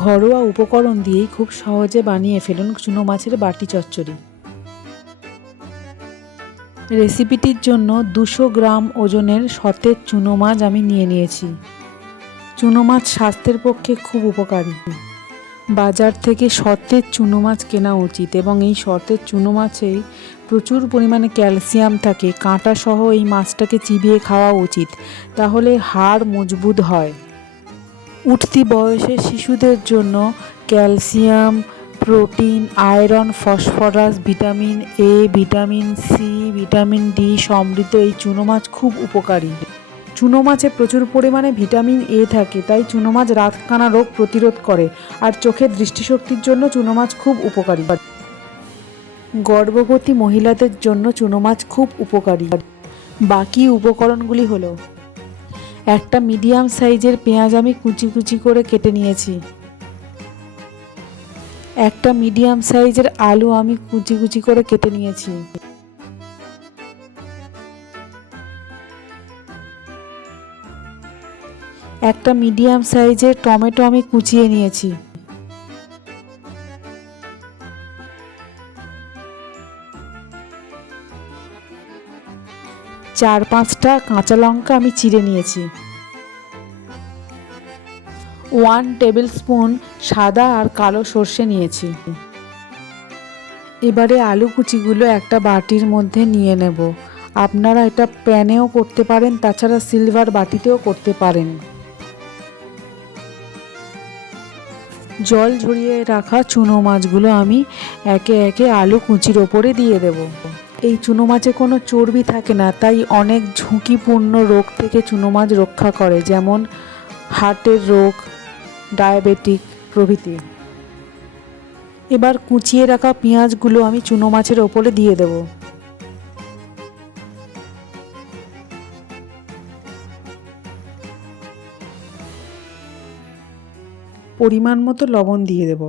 ঘরোয়া উপকরণ দিয়েই খুব সহজে বানিয়ে ফেলুন চুনো মাছের বাটি চচ্চড়ি। রেসিপিটির জন্য 200 গ্রাম ওজনের সতেজ চুনো মাছ আমি নিয়ে নিয়েছি। চুনো মাছ স্বাস্থ্যের পক্ষে খুব উপকারী। বাজার থেকে সতেজ চুনো মাছ কেনা উচিত এবং এই সতেজ চুনো মাছেই প্রচুর পরিমাণে ক্যালসিয়াম থাকে। কাঁটা সহ এই মাছটাকে চিবিয়ে খাওয়া উচিত, তাহলে হাড় মজবুত হয়। উঠতি বয়সের শিশুদের জন্য calcium, protein, iron, phosphorus, vitamin A, vitamin C, vitamin D সমৃদ্ধ এই চুনো মাছ খুব উপকারী। চুনো মাছে প্রচুর পরিমাণে ভিটামিন এ থাকে, তাই চুনো মাছ রাতকানা রোগ প্রতিরোধ করে। আর চোখের দৃষ্টিশক্তির জন্য চুনো মাছ খুব উপকারী। গর্ভবতী মহিলাদের জন্য চুনো মাছ খুব উপকারী। বাকি উপকরণগুলি হলো, একটা মিডিয়াম সাইজের পেঁয়াজ আমি কুচি কুচি করে কেটে নিয়েছি। একটা মিডিয়াম সাইজের আলু আমি কুচি কুচি করে কেটে নিয়েছি। একটা মিডিয়াম সাইজের টমেটো আমি কুচিয়ে নিয়েছি। চার পাঁচটা কাঁচা লঙ্কা আমি চিড়ে নিয়েছি। 1 টেবিল স্পুন সাদা আর কালো সর্ষে নিয়েছি। এবারে আলু কুচিগুলো একটা বাটির মধ্যে নিয়ে নেব। আপনারা এটা প্যানেও করতে পারেন, তাছাড়া সিলভার বাটিতেও করতে পারেন। জল ঝরিয়ে রাখা চুনো মাছগুলো আমি একে একে আলু কুচির ওপরে দিয়ে দেব। এই চুনো মাছে কোনো চর্বি থাকে না, তাই অনেক ঝুঁকিপূর্ণ রোগ থেকে চুনো মাছ রক্ষা করে, যেমন হার্টের রোগ, ডায়াবেটিক প্রভৃতি। এবার কুচিয়ে রাখা পেঁয়াজগুলো আমি চুনো মাছের ওপরে দিয়ে দেব। পরিমাণ মতো লবণ দিয়ে দেব।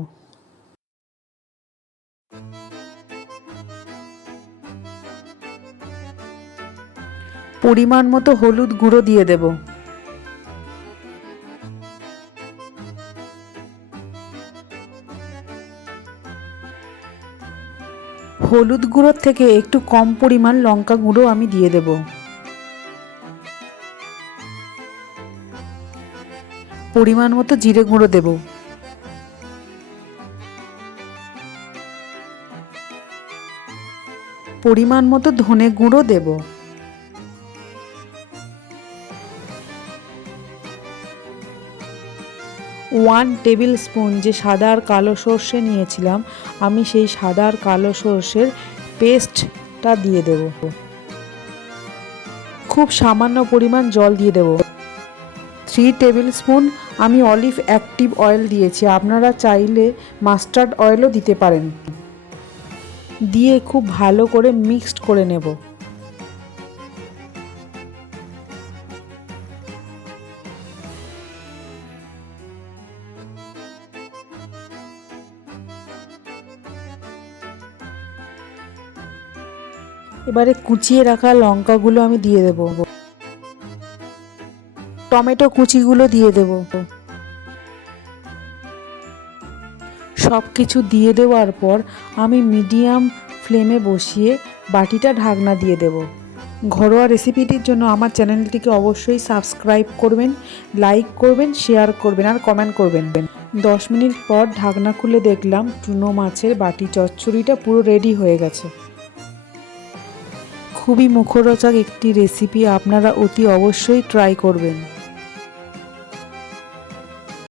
পরিমাণ মতো হলুদ গুঁড়ো দিয়ে দেব। হলুদ গুঁড়োর থেকে একটু কম পরিমাণ লঙ্কা গুঁড়ো আমি দিয়ে দেব। পরিমাণ মতো জিরে গুঁড়ো দেব। পরিমাণ মতো ধনে গুঁড়ো দেব। ওয়ান টেবিল স্পুন যে সাদা আর কালো সর্ষে নিয়েছিলাম, আমি সেই সাদা আর কালো সর্ষের পেস্টটা দিয়ে দেব। খুব সামান্য পরিমাণ জল দিয়ে দেব। 3 টেবিল স্পুন আমি অলিভ অ্যাক্টিভ অয়েল দিয়েছি, আপনারা চাইলে মাস্টার্ড অয়েলও দিতে পারেন। দিয়ে খুব ভালো করে মিক্সড করে নেব। এবারে কুচিয়ে রাখা লঙ্কাগুলো আমি দিয়ে দেব। টমেটো কুচিগুলো দিয়ে দেব। সব কিছু দিয়ে দেওয়ার পর আমি মিডিয়াম ফ্লেমে বসিয়ে বাটিটা ঢাকনা দিয়ে দেব। ঘরোয়া রেসিপিটির জন্য আমার চ্যানেলটিকে অবশ্যই সাবস্ক্রাইব করবেন, লাইক করবেন, শেয়ার করবেন আর কমেন্ট করবেন। 10 মিনিট পর ঢাকনা খুলে দেখলাম চুনো মাছের বাটি চচ্চড়িটা পুরো রেডি হয়ে গেছে। খুবই মুখরোচক একটি রেসিপি, আপনারা অতি অবশ্যই ট্রাই করবেন।